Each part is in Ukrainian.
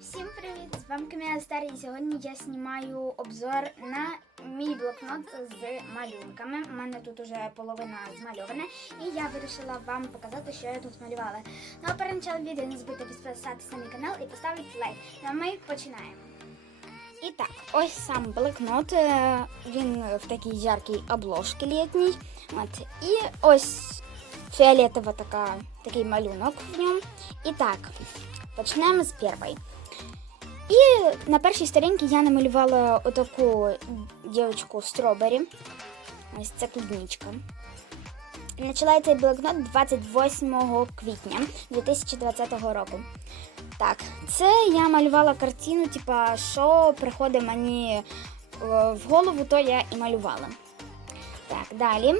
Всім привіт! З вами Кам'яна Старий. Сьогодні я знімаю обзор на мій блокнот з малюнками. У мене тут уже половина змальована, і я вирішила вам показати, що я тут змалювала. Ну а перед початку відео не забудьте підписатися на мій канал і поставити лайк. Ну а ми починаємо. І так, ось сам блокнот. е, Він в такій яркій обложці літній. От. І ось фіолетова така, такий малюнок в ньому. І так, почнемо з першої. І на першій сторінці я намалювала отаку дівчинку Стробері. Ось це клубничка. Почала цей блокнот 28 квітня 2020 року. Так, це я малювала картину, типа, що приходить мені е, в голову, то я і малювала. Так, далі.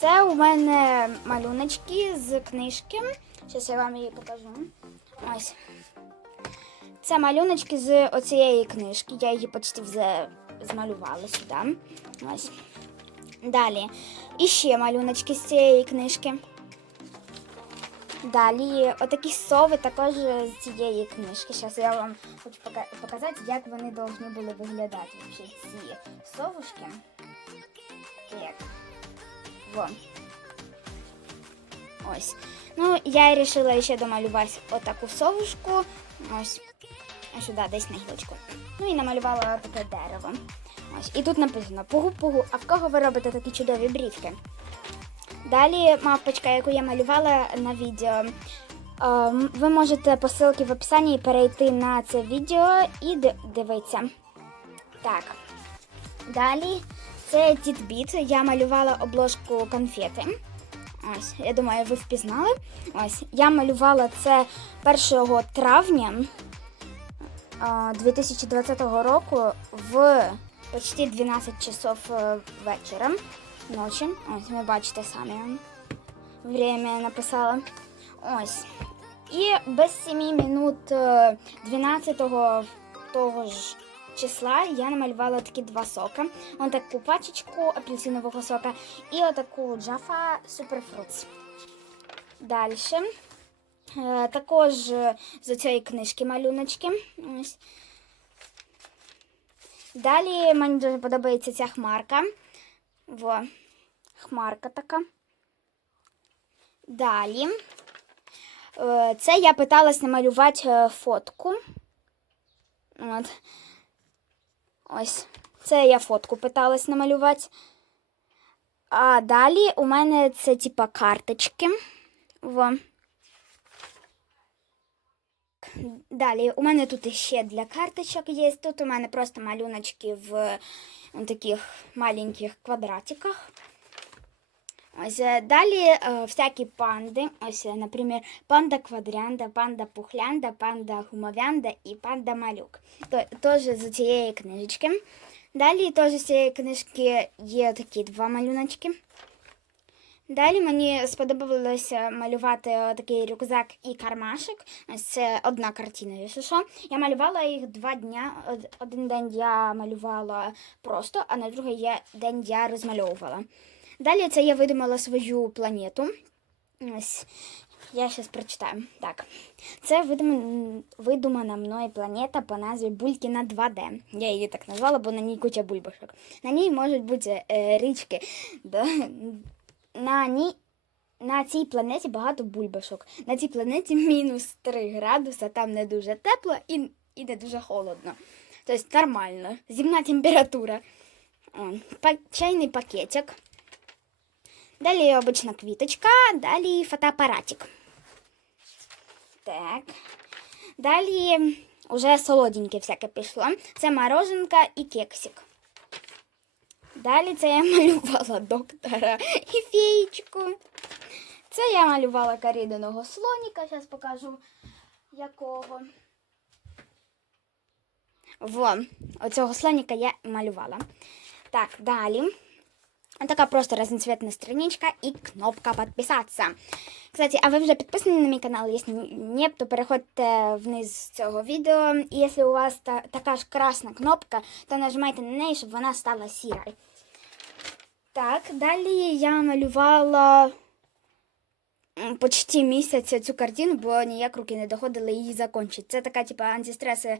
Це у мене малюночки з книжки. Зараз я вам її покажу. Ось. Це малюночки з оцієї книжки. Я її почти вже змалювала сюди. Ось. Далі. І ще малюночки з цієї книжки. Далі отакі сови також з цієї книжки. Зараз я вам хочу показати, як вони повинні були виглядати. Ці совушки. Як. Вон. Ось. Ну, я вирішила ще домалювати отаку совушку. Ось. Сюди десь на гілочку. Ну і намалювала таке дерево. Ось. І тут написано пугу-пугу, а в кого ви робите такі чудові брівки? Далі мавпочка, яку я малювала на відео. Ем, Ви можете по ссылці в описанні перейти на це відео і дивитися. Так. Далі це Дідбіт. Я малювала обложку конфети. Ось, я думаю, ви впізнали. Ось, я малювала це 1 травня 2020 року в почти 12 часов е, вечора. Ночі. Ось, ви бачите самі. Время написала. Ось. І без 7 минут е, 12 того ж числа я намалювала такі два сока. Вон таку пачечку апельсинового сока і отаку Jaffa Superfruits. Далі. Е, також е, з цієї книжки малюночки. Далі мені дуже подобається ця хмарка. Во. Хмарка така. Далі. Е, Це я питалась намалювати фотку. От. Ось. Це я фотку питалась намалювати. А далі у мене це типа карточки. Во. Далі у мене тут ще для карточок є. Тут у мене просто малюночки в таких маленьких квадратиках. Ось е, далі е, всякі панди. Ось, е, наприклад, панда квадрянда, панда пухлянда, панда гумовянда і панда малюк. Теж з цієї книжечки. Далі теж з цієї книжки є такі два малюночки. Далі мені сподобалося малювати такий рюкзак і кармашик. Це одна картина, якщо що. Я малювала їх два дня. Один день я малювала просто, а на другий день я розмальовувала. Далі це я видумала свою планету. Ось я зараз прочитаю. Так, це видумана мною планета по назві Булькіна 2D. Я її так назвала, бо на ній куча бульбашок. На ній можуть бути е, річки. На, ній, на цій планеті багато бульбашок. На цій планеті мінус 3 градуса, там не дуже тепло і, і не дуже холодно. Тобто нормально. Зімна температура. О, чайний пакетик. Далі обична квіточка, далі фотоапаратик. Так. Далі вже солоденьке всяке пішло. Це мороженка і кексик. Далі це я малювала доктора і феєчку. Це я малювала каріданого слоніка, зараз покажу якого. Во, оцього слоніка я малювала. Так, далі. Така просто разноцветная страничка и кнопка подписаться. Кстати, а ви вже підписані на мій канал? Якщо ні, то переходьте вниз цього відео. І якщо у вас та, така ж красна кнопка, то нажимайте на неї, щоб вона стала сірою. Так, далі я малювала почти місяць цю картину, бо ніяк руки не доходили її закінчити. Це така, типу, антистрес е,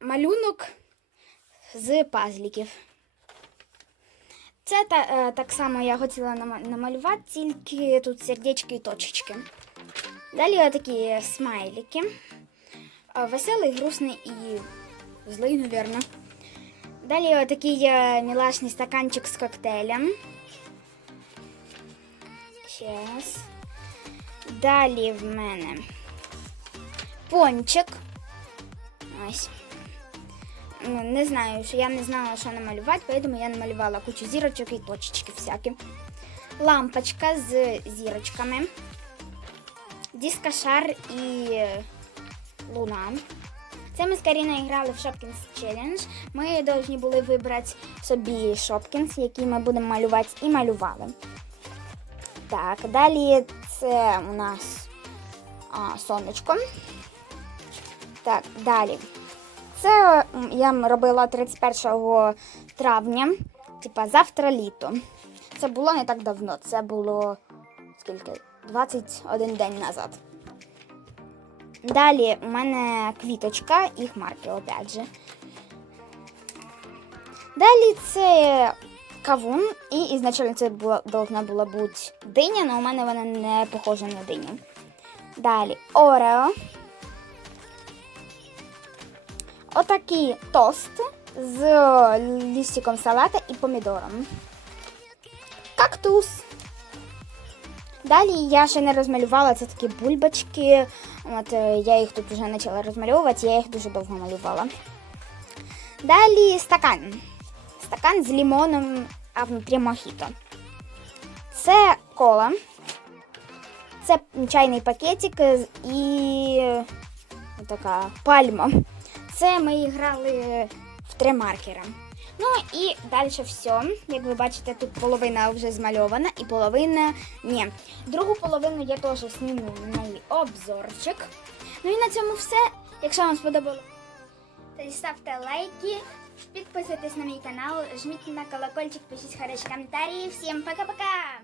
малюнок з пазліків. Це та, е, так само я хотіла намалювати, тільки тут сердечки і точечки. Далі такі смайлики. Е, Веселий, грустний і злий, мабуть. Далі такий е, мілашний стаканчик з коктейлем. Щас. Далі в мене пончик. Ось. Ну, не знаю, що я не знала, що намалювати, тому я намалювала кучу зірочок і точечки всякі. Лампочка з зірочками. Дискошар і луна. Це ми з Каріною грали в Шопкінс Челлендж. Ми повинні були вибрати собі Шопкінс, який ми будемо малювати, і малювали. Так, далі це у нас а, сонечко. Так, далі. Це я робила 31 травня, типа завтра літо. Це було не так давно, це було скільки? 21 день назад. Далі у мене квіточка і хмарки, опять же. Далі це кавун, і ізначально це була, должна була бути диня, але у мене вона не похожа на диню. Далі Орео. Отакий тост з лістиком салата і помідором. Кактус. Далі я ще не розмалювала це такі бульбочки. От е, я їх тут вже почала розмальовувати, я їх дуже довго малювала. Далі стакан. Стакан з лимоном, а внутрі мохіто. Це кола. Це чайний пакетик і е, така пальма. Це ми грали в три маркера. Ну і далі все. Як ви бачите, тут половина вже змальована і половина ні. Другу половину я теж зніму неї обзорчик. Ну і на цьому все. Якщо вам сподобалося, то ставте лайки, підписуйтесь на мій канал, жміть на колокольчик, пишіть хороші коментарі. Всім пока-пока!